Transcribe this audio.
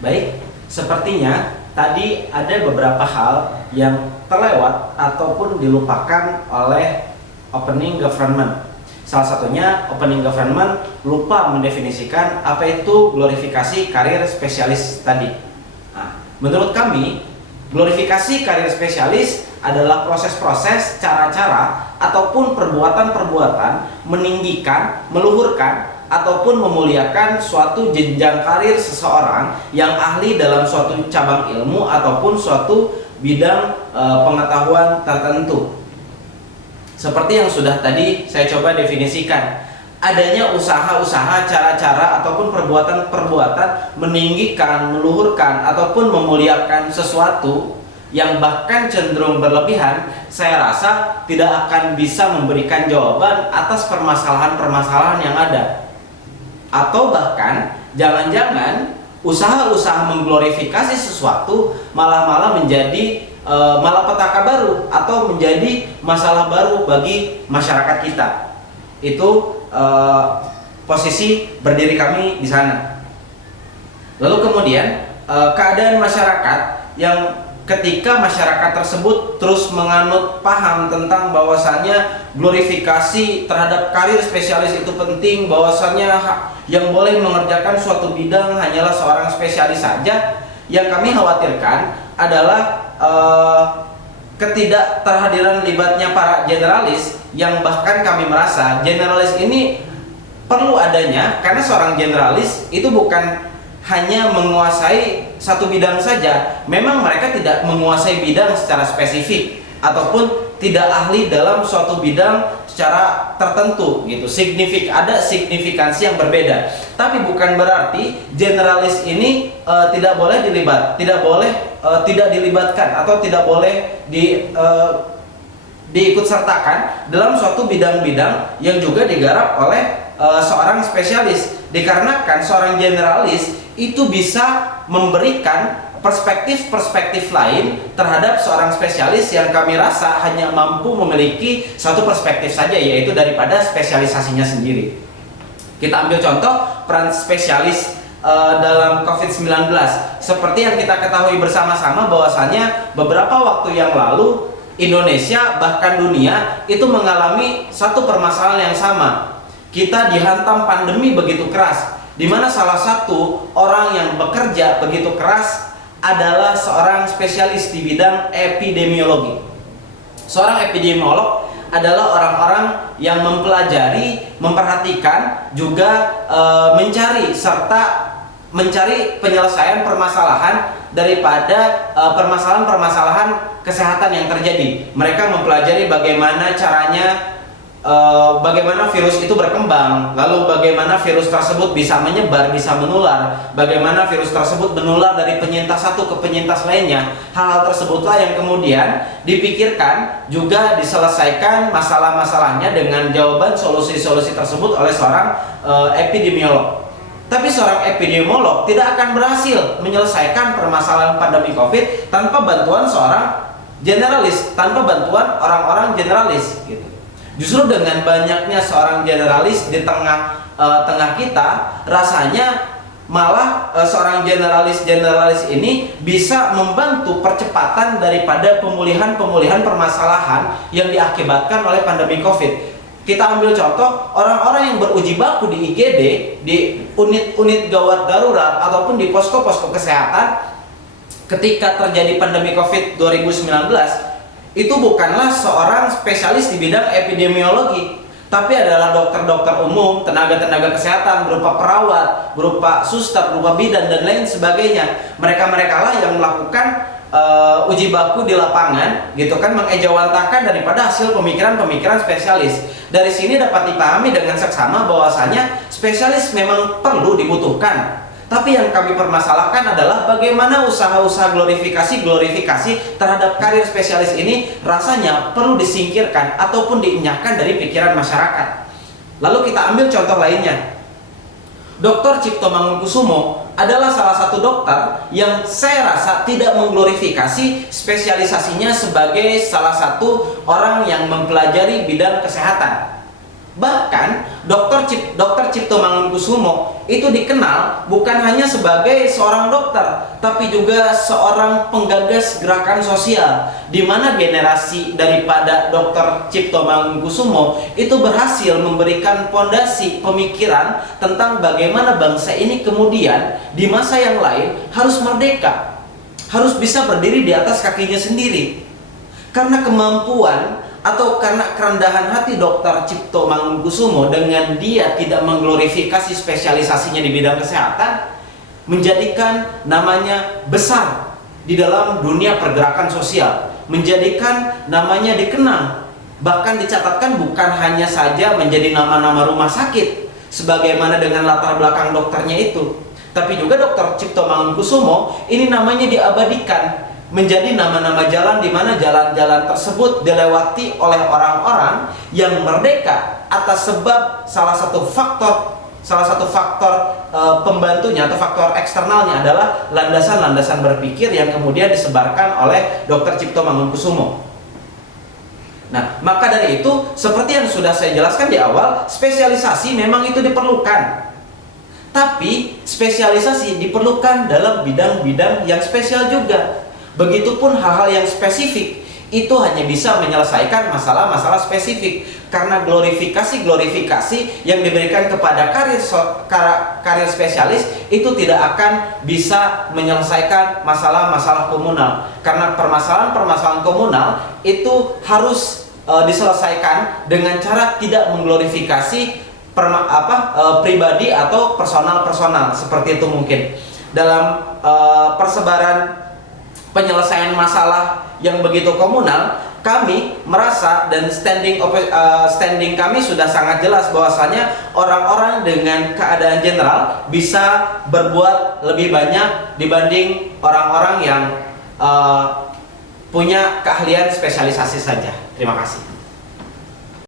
Baik, sepertinya tadi ada beberapa hal yang terlewat ataupun dilupakan oleh opening government. Salah satunya opening government lupa mendefinisikan apa itu glorifikasi karir spesialis tadi. Nah, menurut kami, glorifikasi karir spesialis adalah proses-proses, cara-cara, ataupun perbuatan-perbuatan meninggikan, meluhurkan, ataupun memuliakan suatu jenjang karir seseorang yang ahli dalam suatu cabang ilmu ataupun suatu bidang pengetahuan tertentu. Seperti yang sudah tadi saya coba definisikan, adanya usaha-usaha, cara-cara, ataupun perbuatan-perbuatan meninggikan, meluhurkan, ataupun memuliakan sesuatu yang bahkan cenderung berlebihan, saya rasa tidak akan bisa memberikan jawaban atas permasalahan-permasalahan yang ada. Atau bahkan jangan-jangan usaha-usaha mengglorifikasi sesuatu malah menjadi malapetaka baru atau menjadi masalah baru bagi masyarakat kita. Itu posisi berdiri kami di sana. Lalu kemudian keadaan masyarakat yang ketika masyarakat tersebut terus menganut paham tentang bahwasannya glorifikasi terhadap karir spesialis itu penting, bahwasannya yang boleh mengerjakan suatu bidang hanyalah seorang spesialis saja, yang kami khawatirkan adalah ketidakterhadiran libatnya para generalis, yang bahkan kami merasa generalis ini perlu adanya karena seorang generalis itu bukan hanya menguasai satu bidang saja. Memang mereka tidak menguasai bidang secara spesifik ataupun tidak ahli dalam suatu bidang secara tertentu gitu. Ada signifikansi yang berbeda. Tapi bukan berarti generalis ini tidak boleh tidak dilibatkan atau tidak boleh diikut sertakan dalam suatu bidang-bidang yang juga digarap oleh seorang spesialis. Dikarenakan seorang generalis itu bisa memberikan perspektif-perspektif lain terhadap seorang spesialis yang kami rasa hanya mampu memiliki satu perspektif saja, yaitu daripada spesialisasinya sendiri. Kita ambil contoh peran spesialis dalam COVID-19. Seperti yang kita ketahui bersama-sama bahwasannya beberapa waktu yang lalu Indonesia bahkan dunia itu mengalami satu permasalahan yang sama. Kita dihantam pandemi begitu keras, di mana salah satu orang yang bekerja begitu keras adalah seorang spesialis di bidang epidemiologi. Seorang epidemiolog adalah orang-orang yang mempelajari, memperhatikan, juga mencari penyelesaian permasalahan daripada permasalahan-permasalahan kesehatan yang terjadi. Mereka mempelajari bagaimana caranya, bagaimana virus itu berkembang, lalu bagaimana virus tersebut bisa menyebar, bisa menular, bagaimana virus tersebut menular dari penyintas satu ke penyintas lainnya. Hal-hal tersebutlah yang kemudian dipikirkan juga diselesaikan masalah-masalahnya dengan jawaban solusi-solusi tersebut oleh seorang epidemiolog. Tapi seorang epidemiolog tidak akan berhasil menyelesaikan permasalahan pandemi COVID tanpa bantuan seorang generalis, tanpa bantuan orang-orang generalis gitu. Justru dengan banyaknya seorang generalis di tengah kita, rasanya malah seorang generalis ini bisa membantu percepatan daripada pemulihan permasalahan yang diakibatkan oleh pandemi COVID. Kita ambil contoh orang-orang yang beruji baku di IGD, di unit-unit gawat darurat ataupun di posko-posko kesehatan ketika terjadi pandemi COVID 2019. Itu bukanlah seorang spesialis di bidang epidemiologi, tapi adalah dokter-dokter umum, tenaga-tenaga kesehatan berupa perawat, berupa suster, berupa bidan dan lain sebagainya. Mereka-mereka lah yang melakukan uji baku di lapangan, gitu kan, mengejawantahkan daripada hasil pemikiran-pemikiran spesialis. Dari sini dapat dipahami dengan seksama bahwasanya spesialis memang perlu dibutuhkan. Tapi yang kami permasalahkan adalah bagaimana usaha-usaha glorifikasi terhadap karir spesialis ini rasanya perlu disingkirkan ataupun dienyahkan dari pikiran masyarakat. Lalu kita ambil contoh lainnya. Dr. Cipto Mangunkusumo adalah salah satu dokter yang saya rasa tidak mengglorifikasi spesialisasinya sebagai salah satu orang yang mempelajari bidang kesehatan. Bahkan Dr. Cipto Mangunkusumo itu dikenal bukan hanya sebagai seorang dokter, tapi juga seorang penggagas gerakan sosial, di mana generasi daripada Dr. Cipto Mangunkusumo itu berhasil memberikan pondasi pemikiran tentang bagaimana bangsa ini kemudian di masa yang lain harus merdeka, harus bisa berdiri di atas kakinya sendiri. Karena kemampuan atau karena kerendahan hati Dr. Cipto Mangunkusumo dengan dia tidak mengglorifikasi spesialisasinya di bidang kesehatan, menjadikan namanya besar di dalam dunia pergerakan sosial, menjadikan namanya dikenal, bahkan dicatatkan bukan hanya saja menjadi nama-nama rumah sakit sebagaimana dengan latar belakang dokternya itu, tapi juga Dr. Cipto Mangunkusumo ini namanya diabadikan menjadi nama-nama jalan, di mana jalan-jalan tersebut dilewati oleh orang-orang yang merdeka atas sebab salah satu faktor pembantunya atau faktor eksternalnya adalah landasan-landasan berpikir yang kemudian disebarkan oleh Dr. Cipto Mangunkusumo. Nah, maka dari itu seperti yang sudah saya jelaskan di awal, spesialisasi memang itu diperlukan. Tapi spesialisasi diperlukan dalam bidang-bidang yang spesial juga. Begitupun hal-hal yang spesifik itu hanya bisa menyelesaikan masalah-masalah spesifik, karena glorifikasi yang diberikan kepada karir spesialis itu tidak akan bisa menyelesaikan masalah-masalah komunal, karena permasalahan-permasalahan komunal itu harus diselesaikan dengan cara tidak mengglorifikasi pribadi atau personal seperti itu. Mungkin dalam persebaran penyelesaian masalah yang begitu komunal, kami merasa dan standing kami sudah sangat jelas bahwasanya orang-orang dengan keadaan general bisa berbuat lebih banyak dibanding orang-orang yang punya keahlian spesialisasi saja. Terima kasih.